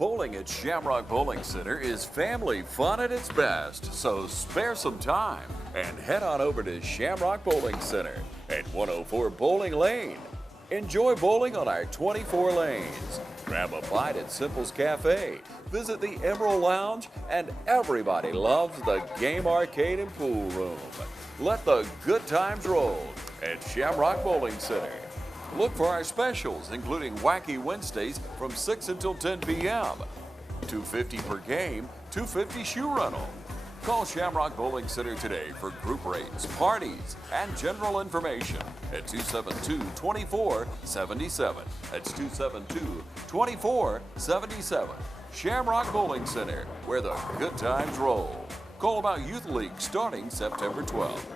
Bowling at Shamrock Bowling Center is family fun at its best, so spare some time and head on over to Shamrock Bowling Center at 104 Bowling Lane. Enjoy bowling on our 24 lanes. Grab a bite at Simple's Cafe. Visit the Emerald Lounge, and everybody loves the game arcade and pool room. Let the good times roll at Shamrock Bowling Center. Look for our specials, including Wacky Wednesdays from 6 until 10 p.m. $2.50 per game, $2.50 shoe rental. Call Shamrock Bowling Center today for group rates, parties, and general information at 272-2477. That's 272-2477. Shamrock Bowling Center, where the good times roll. Call about Youth League starting September 12th.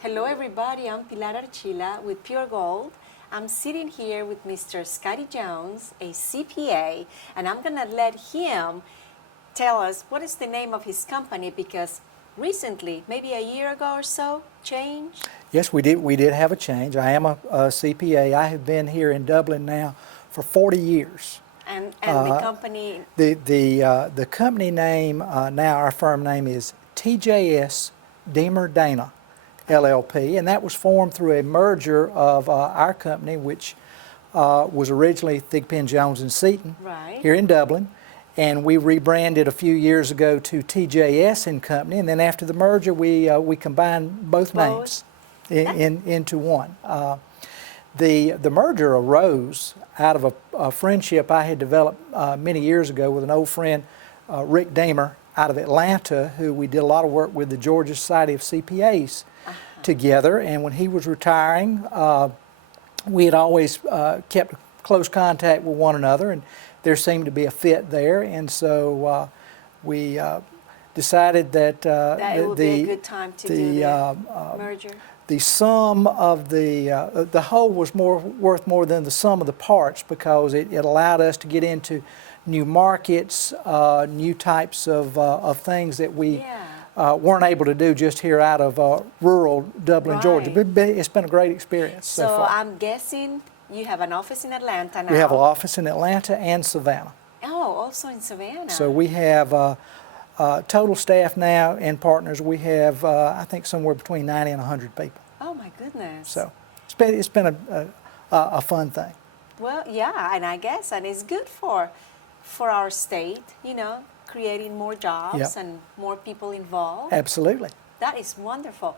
Hello everybody, I'm Pilar Archila with Pure Gold. I'm sitting here with Mr. Scotty Jones, a CPA, and I'm gonna let him tell us what is the name of his company, because recently, maybe a year ago or so, changed? Yes, we did have a change. I am a CPA. I have been here in Dublin now for 40 years. And the company? The company name, now our firm name is TJS Deemer Dana LLP, and that was formed through a merger of our company, which was originally Thigpen Jones and Seaton, right, here in Dublin, and we rebranded a few years ago to TJS and Company, and then after the merger we combined both names into one. The merger arose out of a friendship I had developed many years ago with an old friend, Rick Deemer, out of Atlanta, who we did a lot of work with the Georgia Society of CPAs together, and when he was retiring, we had always kept close contact with one another, and there seemed to be a fit there, and so we decided that it would be a good time to do the merger. The sum of the whole was worth more than the sum of the parts, because it allowed us to get into new markets, new types of things that we weren't able to do just here out of rural Dublin, Georgia. But it's been a great experience so far. I'm guessing you have an office in Atlanta now. We have an office in Atlanta and Savannah. Oh, also in Savannah. So we have total staff now and partners. We have I think somewhere between 90 and 100 people. Oh my goodness. So it's been a fun thing. Well, yeah, and I guess, and it's good for our state, you know, creating more jobs and more people involved. Absolutely. That is wonderful.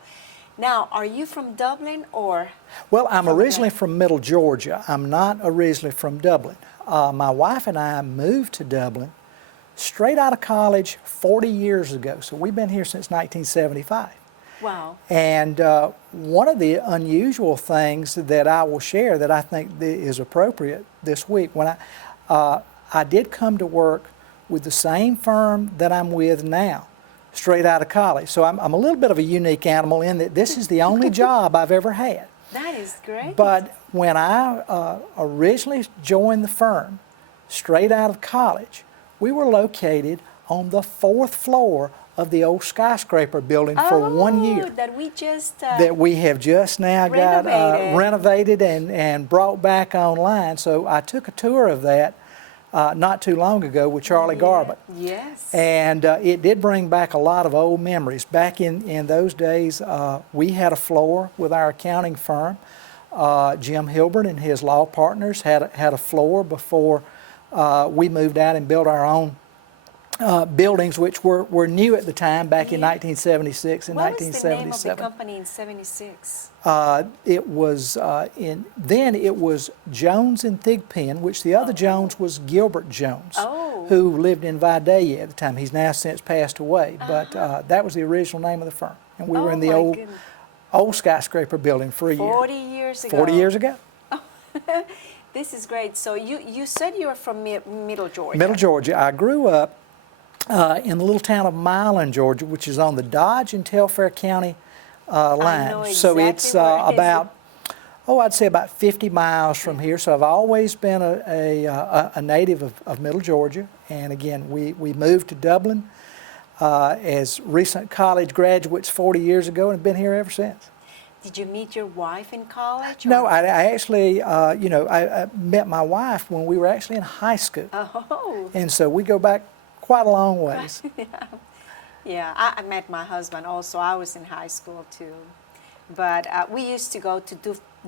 Now, are you from Dublin or? Well, I'm originally from Middle Georgia. I'm not originally from Dublin. My wife and I moved to Dublin straight out of college 40 years ago. So we've been here since 1975. Wow. And one of the unusual things that I will share that I think is appropriate this week, when I did come to work with the same firm that I'm with now, straight out of college. So I'm a little bit of a unique animal in that this is the only job I've ever had. That is great. But when I originally joined the firm, straight out of college, we were located on the 4th floor of the old skyscraper building for 1 year. That we just that we have just now got renovated and brought back online. So I took a tour of that not too long ago with Charlie Garbutt. Yes. And it did bring back a lot of old memories. Back in those days, we had a floor with our accounting firm. Jim Hilbert and his law partners had a floor before we moved out and built our own buildings, which were new at the time, back in 1976 and 1977. What was the name of the company in '76? It was then it was Jones and Thigpen, which the other Jones was Gilbert Jones, who lived in Vidalia at the time. He's now since passed away, but that was the original name of the firm, and we were in the old skyscraper building for a year. 40 years ago. 40 years ago. This is great. So you said you were from Middle Georgia. Middle Georgia. I grew up in the little town of Milan, Georgia, which is on the Dodge and Telfair County line. I know exactly so it's where it is. about Oh, I'd say about 50 miles from here. So I've always been a native of Middle Georgia. And again, we moved to Dublin as recent college graduates 40 years ago and have been here ever since. Did you meet your wife in college? No, I actually, I met my wife when we were actually in high school. Oh. And so we go back quite a long ways. Yeah, I met my husband also. I was in high school too. But we used to go to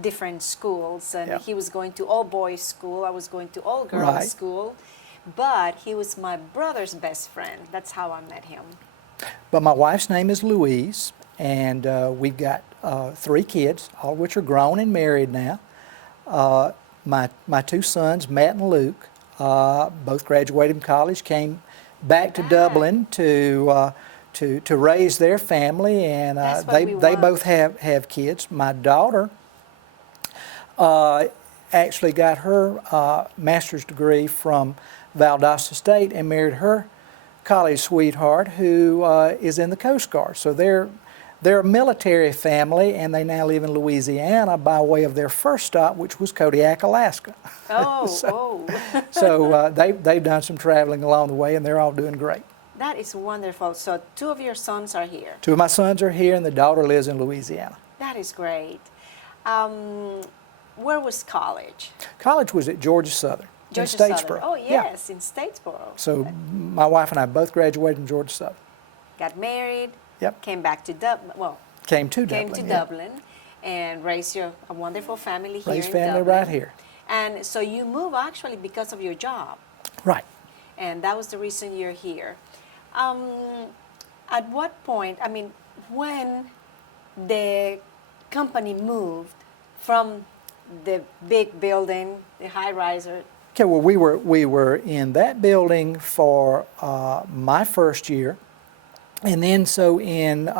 different schools, and Yep. he was going to all boys school, I was going to all girls Right. school. But he was my brother's best friend. That's how I met him. But my wife's name is Louise, and we've got 3 kids, all of which are grown and married now. My 2 sons, Matt and Luke, both graduated from college, came back to Dublin to raise their family, and That's what they we they want. both have kids. My daughter actually got her master's degree from Valdosta State and married her college sweetheart, who is in the Coast Guard. So they're a military family, and they now live in Louisiana by way of their first stop, which was Kodiak, Alaska. Oh, So they've done some traveling along the way, and they're all doing great. That is wonderful. So 2 of your sons are here. 2 of my sons are here, and the daughter lives in Louisiana. That is great. Where was college? College was at Georgia Southern in Georgia Southern. Statesboro. Oh, Yeah. yes, in Statesboro. So my wife and I both graduated from Georgia Southern. Got married. Yep. Came back to Dublin. Well, Came to came Dublin. to yeah. Dublin and raised a wonderful family here Raised in family Dublin. right here. And so you moved actually because of your job, Right. and that was the reason you're here. At what point, I mean, when the company moved from the big building, the high riser, Okay, well, we were in that building for my first year, and then so in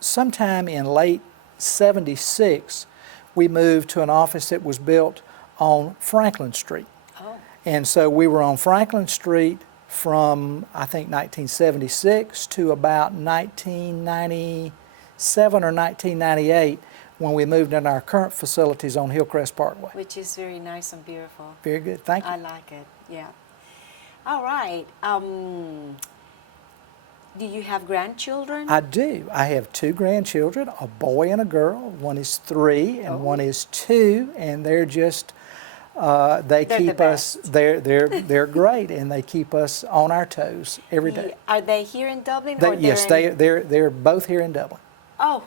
sometime in late '76, we moved to an office that was built on Franklin Street. oh, And so we were on Franklin Street from, I think, 1976 to about 1997 or 1998 when we moved into our current facilities on Hillcrest Parkway. which is very nice and beautiful. Very good, thank you. I like it, yeah. All right. Do you have grandchildren? I do. I have 2 grandchildren, a boy and a girl. One is 3 and one is 2, and they're just they They're keep the us. They're great, and they keep us on our toes every day. Are they here in Dublin? They, or yes, they're in- they're both here in Dublin. Oh,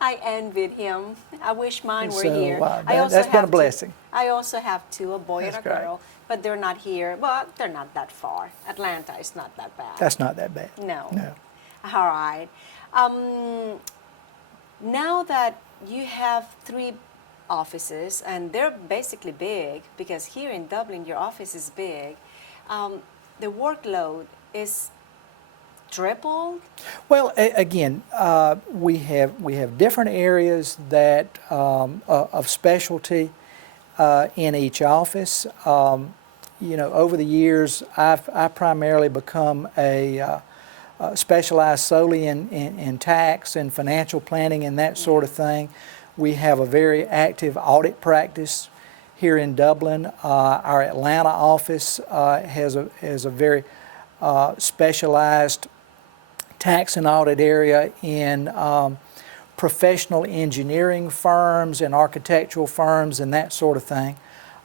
I envied him. I wish mine were So, here. that's been a blessing. I also have 2, a boy That's and a great. girl, but they're not here. Well, they're not that far. Atlanta is not that bad. That's not that bad. No. No. All right. Now that you have 3 offices, and they're basically big, because here in Dublin your office is big, the workload is tripled? Well, again, we have different areas that of specialty in each office. Over the years, I've primarily become a specialized solely in tax and financial planning and that sort of thing. We have a very active audit practice here in Dublin. Our Atlanta office has a very specialized tax and audit area in professional engineering firms and architectural firms and that sort of thing.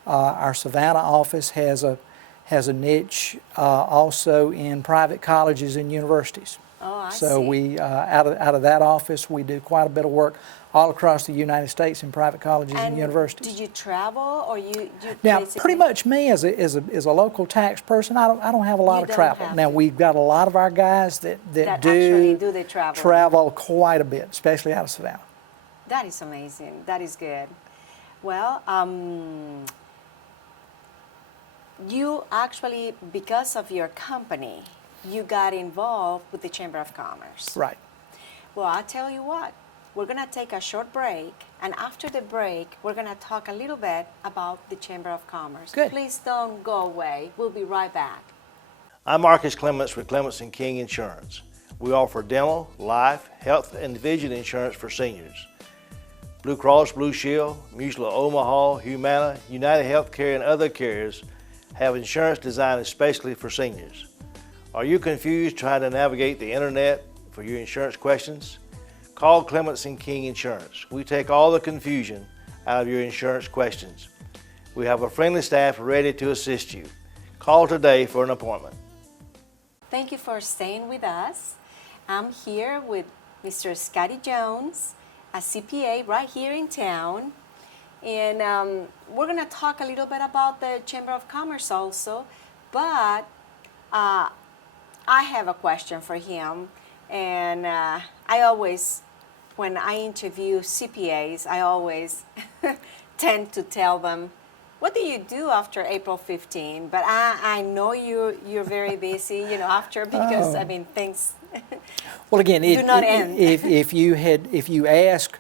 Our Savannah office has a niche also in private colleges and universities. Oh, I So see. we out of that office we do quite a bit of work all across the United States in private colleges and universities. Did you travel, or you Now, basically- pretty much me as a local tax person, I don't have a lot You of don't travel. have Now, to. we've got a lot of our guys that actually do the traveling. travel quite a bit, especially out of Savannah. That is amazing. That is good. Well, you actually, because of your company, you got involved with the Chamber of Commerce. Right. Well, I'll tell you what, we're going to take a short break, and after the break, we're going to talk a little bit about the Chamber of Commerce. Good. Please don't go away. We'll be right back. I'm Marcus Clements with Clements & King Insurance. We offer dental, life, health, and vision insurance for seniors. Blue Cross Blue Shield, Mutual of Omaha, Humana, United Healthcare, and other carriers have insurance designed especially for seniors. Are you confused trying to navigate the internet for your insurance questions? Call Clements & King Insurance. We take all the confusion out of your insurance questions. We have a friendly staff ready to assist you. Call today for an appointment. Thank you for staying with us. I'm here with Mr. Scotty Jones, a CPA right here in town. And we're going to talk a little bit about the Chamber of Commerce also. But I have a question for him. And I always, when I interview CPAs, I always tend to tell them, what do you do after April 15? But I know you're very busy, after, because I mean things Well, again, do not end. if you ask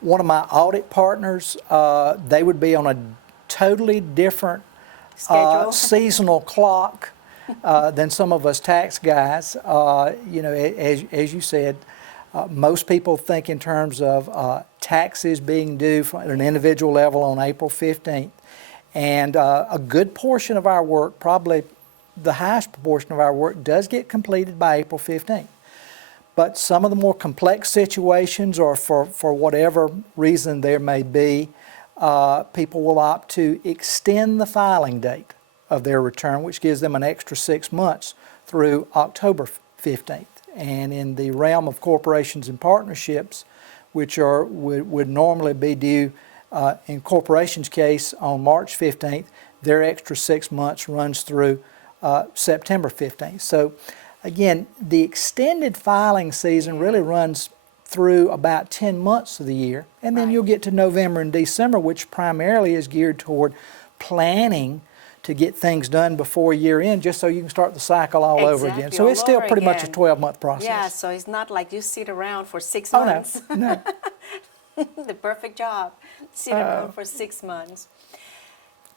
one of my audit partners, they would be on a totally different Schedule. seasonal clock than some of us tax guys. As you said, most people think in terms of taxes being due at an individual level on April 15th. And a good portion of our work, probably the highest proportion of our work, does get completed by April 15th. But some of the more complex situations, or for whatever reason there may be, people will opt to extend the filing date of their return, which gives them an extra 6 months through October 15th. And in the realm of corporations and partnerships, which would normally be due in corporations' case on March 15th, their extra 6 months runs through September 15th. So again, the extended filing season really runs through about 10 months of the year, and then Right. you'll get to November and December, which primarily is geared toward planning to get things done before year end, just so you can start the cycle all over again. Exactly, So it's all still over pretty much a again. 12-month process. Yeah, so it's not like you sit around for 6 Oh, no, months. no. The perfect job, sit around for 6 months.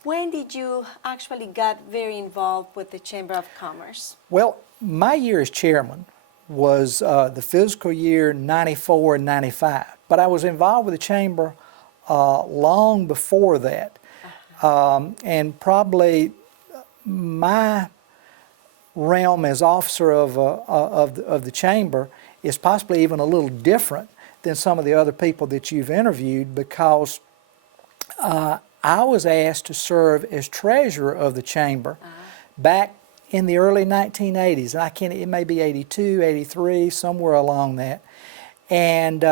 When did you actually got very involved with the Chamber of Commerce? Well, my year as chairman was the fiscal year 94 and 95, but I was involved with the chamber long before that. And probably my realm as officer of the chamber is possibly even a little different than some of the other people that you've interviewed, because I was asked to serve as treasurer of the chamber back in the early 1980s. And it may be 82, 83, somewhere along that. And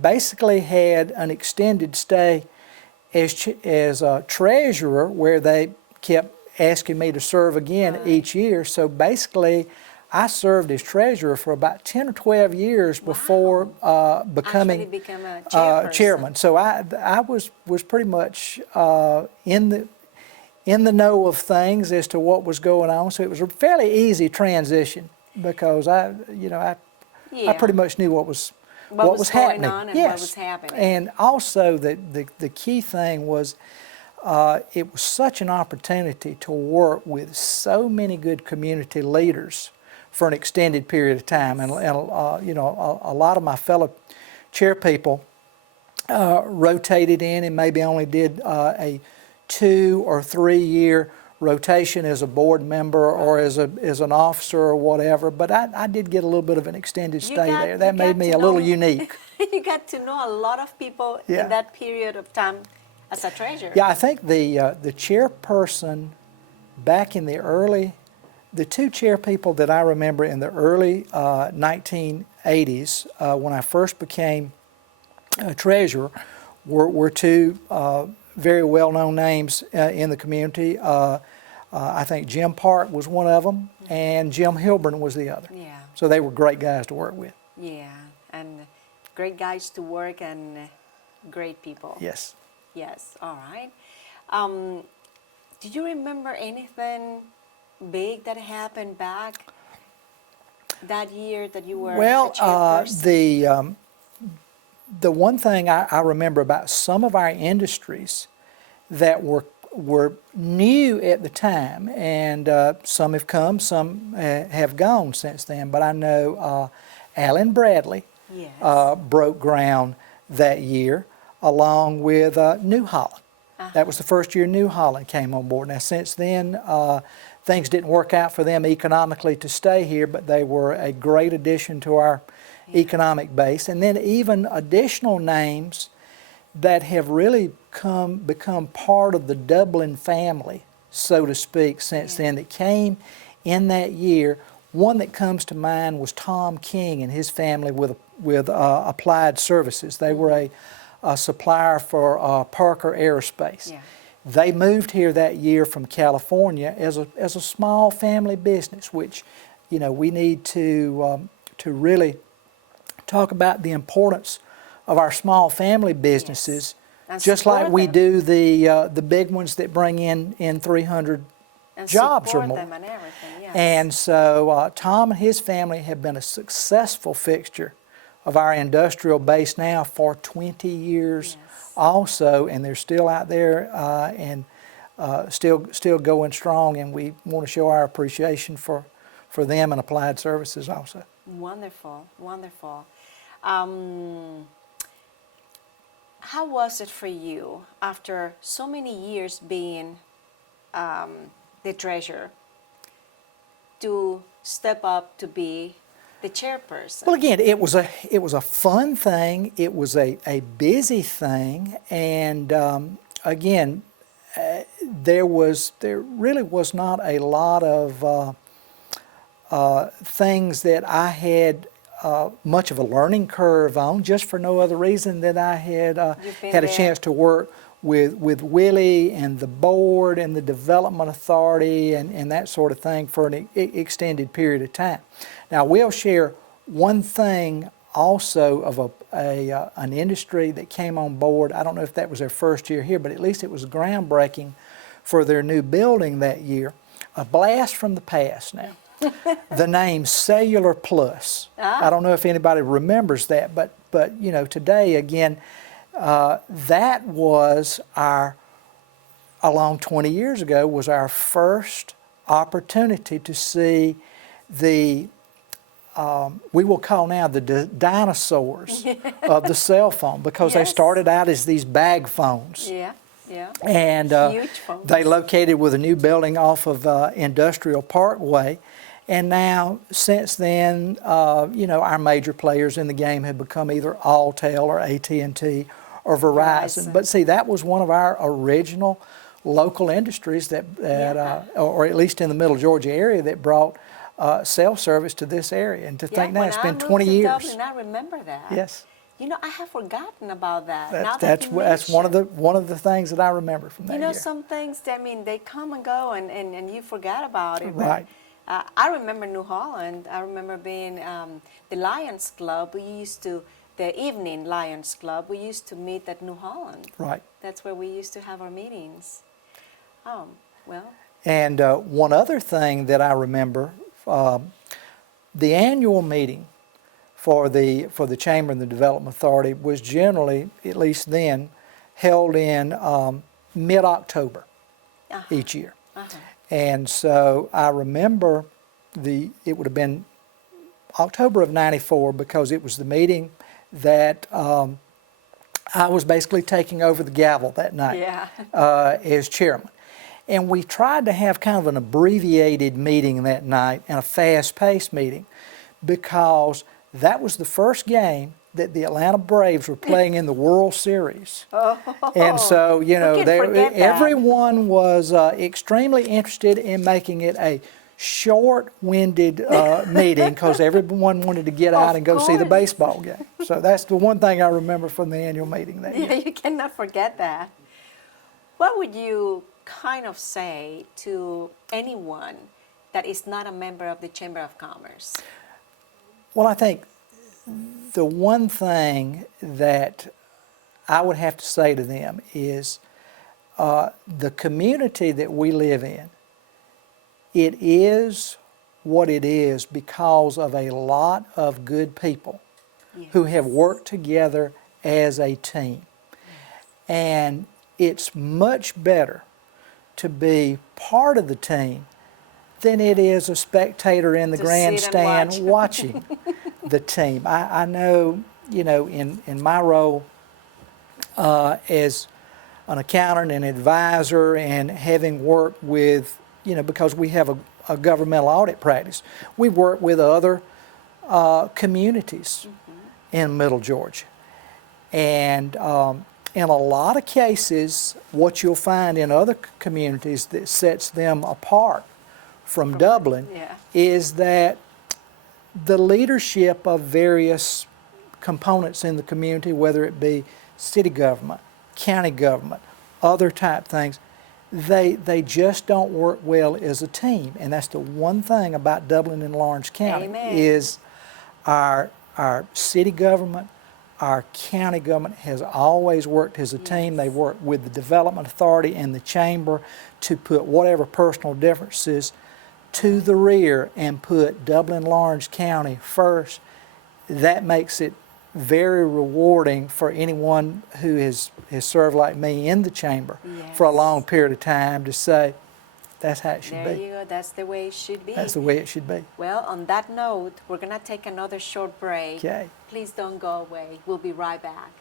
basically had an extended stay as a treasurer, where they kept asking me to serve again each year. So basically, I served as treasurer for about 10 or 12 years before becoming Actually become a chairperson. chairman. So I was pretty much in the know of things as to what was going on. So it was a fairly easy transition, because I pretty much knew what was going happening. on and what was happening. And also the key thing was it was such an opportunity to work with so many good community leaders for an extended period of time. And a lot of my fellow chair people rotated in and maybe only did a 2 or 3 year rotation as a board member or as an officer or whatever, but I did get a little bit of an extended stay there. That made me a little unique. You got to know a lot of people in that period of time as a treasurer. Yeah, I think the chairperson back in the two chair people that I remember in the early 1980s, when I first became treasurer, were two very well-known names in the community. I think Jim Park was one of them, and Jim Hilburn was the other. Yeah. So they were great guys to work with. Yeah, and great guys to work and great people. Yes. Yes, all right. Did you remember anything big that happened back that year that you were a chairperson? The one thing I remember about some of our industries that were new at the time, and some have come, some have gone since then, but I know Allen Bradley Yes. broke ground that year. along with New Holland. That was the first year New Holland came on board. Now, since then, things didn't work out for them economically to stay here, but they were a great addition to our economic base. And then even additional names that have really become part of the Dublin family, so to speak, since then, that came in that year. One that comes to mind was Tom King and his family with Applied Services. They were a supplier for Parker Aerospace. Yeah. They moved here that year from California as a small family business, which, you know, we need to really talk about the importance of our small family businesses, just like we do the big ones that bring in 300 jobs or more. Them and everything, yes. And so Tom and his family have been a successful fixture of our industrial base now for 20 years also, and they're still out there and still going strong, and we want to show our appreciation for them and Applied Services also. Wonderful, wonderful. How was it for you after so many years being the treasurer to step up to be the chairperson? Well, again, it was a fun thing. It was a busy thing, and again, there really was not a lot of things that I had much of a learning curve on, just for no other reason than I had had a chance to work with Willie and the board and the development authority and that sort of thing for an extended period of time. Now, I will share one thing also of an industry that came on board. I don't know if that was their first year here, but at least it was groundbreaking for their new building that year. A blast from the past now. The name Cellular Plus. I don't know if anybody remembers that, but you know, today again, that was along 20 years ago, was our first opportunity to see the, we will call now the dinosaurs of the cell phone, because they started out as these bag phones. Yeah, yeah. And Huge phones. they located with a new building off of Industrial Parkway. And now, since then, you know, our major players in the game have become either Alltel or AT&T or Verizon. But see, that was one of our original local industries that or at least in the Middle Georgia area, that brought cell service to this area. And to think now, it's been 20 years. Dublin, I remember that. Yes. You know, I have forgotten about that. That's one of the things that I remember from that year. You know, some things, I mean, they come and go, and you forgot about it. Right. I remember New Holland. I remember being the Lions Club. The evening Lions Club, we used to meet at New Holland. Right. That's where we used to have our meetings. Well. And one other thing that I remember, the annual meeting for the Chamber and the Development Authority was generally, at least then, held in mid-October each year. And so I remember it would have been October of '94, because it was the meeting that I was basically taking over the gavel that night as chairman. And we tried to have kind of an abbreviated meeting that night and a fast-paced meeting, because that was the first game that the Atlanta Braves were playing in the World Series. And so, you know, everyone was extremely interested in making it a short-winded meeting, because everyone wanted to get out and go see the baseball game. So that's the one thing I remember from the annual meeting that year. Yeah, you cannot forget that. What would you kind of say to anyone that is not a member of the Chamber of Commerce? Well, I think the one thing that I would have to say to them is the community that we live in, it is what it is because of a lot of good people who have worked together as a team. And it's much better to be part of the team than it is a spectator in the grandstand watching the team. I know, you know, in my role as an accountant and advisor, and having worked with, because we have a governmental audit practice, we work with other communities in Middle Georgia. And in a lot of cases, what you'll find in other communities that sets them apart from Dublin is that the leadership of various components in the community, whether it be city government, county government, other type things, they just don't work well as a team. And that's the one thing about Dublin and Lawrence County. Amen. Is our city government, our county government has always worked as a team. They work with the Development Authority and the Chamber to put whatever personal differences to the rear and put Dublin-Lawrence County first. That makes it very rewarding for anyone who has served like me in the Chamber for a long period of time to say, that's how it should be. There you go. That's the way it should be. That's the way it should be. Well, on that note, we're going to take another short break. Okay. Please don't go away. We'll be right back.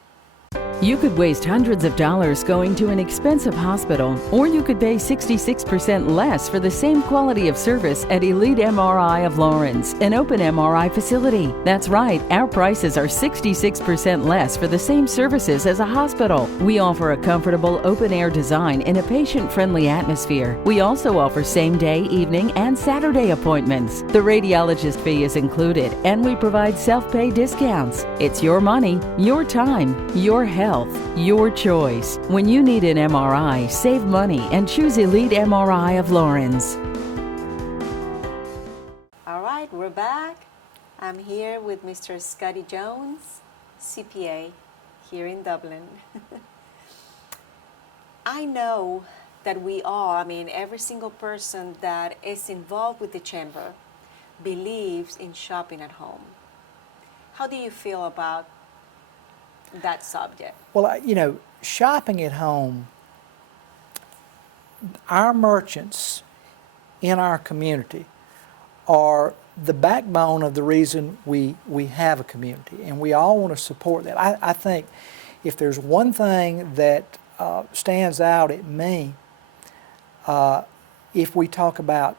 You could waste hundreds of dollars going to an expensive hospital, or you could pay 66% less for the same quality of service at Elite MRI of Lawrence, an open MRI facility. That's right, our prices are 66% less for the same services as a hospital. We offer a comfortable open-air design in a patient-friendly atmosphere. We also offer same-day, evening, and Saturday appointments. The radiologist fee is included, and we provide self-pay discounts. It's your money, your time, your health, your choice. When you need an MRI, save money and choose Elite MRI of Lawrence. All right, we're back. I'm here with Mr. Scotty Jones, CPA, here in Dublin. I know that every single person that is involved with the Chamber believes in shopping at home. How do you feel about that subject? Well, shopping at home, our merchants in our community are the backbone of the reason we have a community, and we all want to support that. I think if there's one thing that stands out at me, if we talk about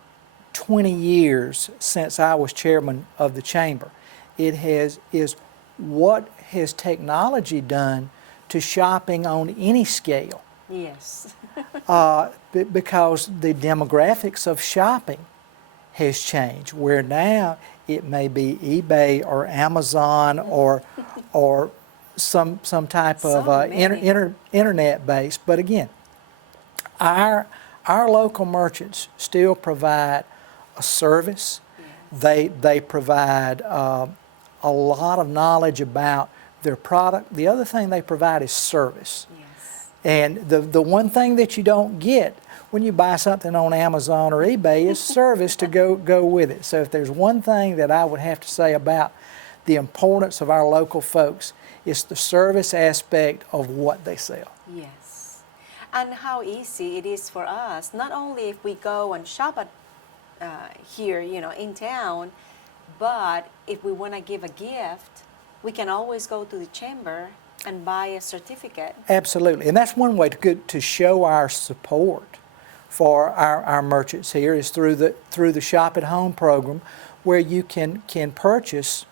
20 years since I was chairman of the Chamber, is what has technology done to shopping on any scale? Yes. Because the demographics of shopping has changed, where now it may be eBay or Amazon or some type of internet base. But again, our local merchants still provide a service. Yes. They provide a lot of knowledge about their product. The other thing they provide is service. Yes. And the one thing that you don't get when you buy something on Amazon or eBay is service to go with it. So if there's one thing that I would have to say about the importance of our local folks, it's the service aspect of what they sell. Yes. And how easy it is for us, not only if we go and shop at here, in town, but if we want to give a gift, we can always go to the Chamber and buy a certificate. Absolutely, and that's one way to show our support for our merchants here is through the Shop at Home program, where you can purchase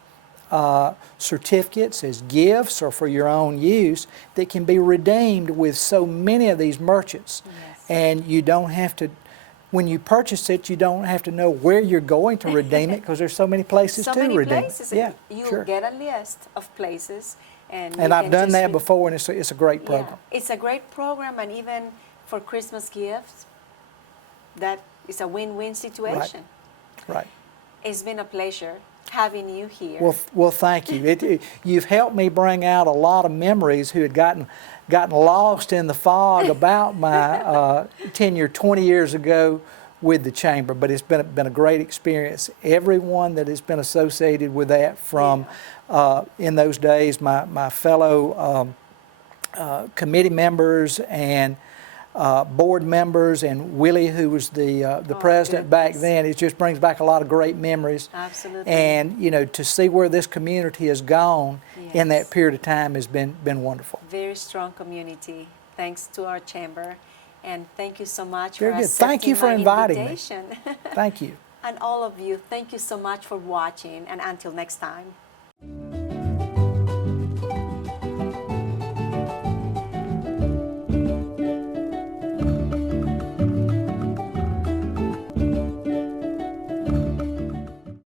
certificates as gifts or for your own use that can be redeemed with so many of these merchants. Yes. And you don't have to. When you purchase it, you don't have to know where you're going to redeem it because there's so many places to redeem it. Places. Yeah, you sure. get a list of places, and I've done that before, and it's a great program. Yeah, it's a great program, and even for Christmas gifts, that is a win-win situation. Right. It's been a pleasure having you here. Well, thank you. You've helped me bring out a lot of memories who had gotten lost in the fog about my tenure 20 years ago with the Chamber, but it's been a great experience. Everyone that has been associated with that from in those days, my fellow committee members and board members, and Willie, who was the president back then. It just brings back a lot of great memories. Absolutely. And to see where this community has gone in Yes. that period of time has been wonderful. Very strong community, thanks to our chamber. And thank you so much Very for good. Thank you accepting for my inviting me. invitation. Thank you. And all of you, thank you so much for watching, and until next time.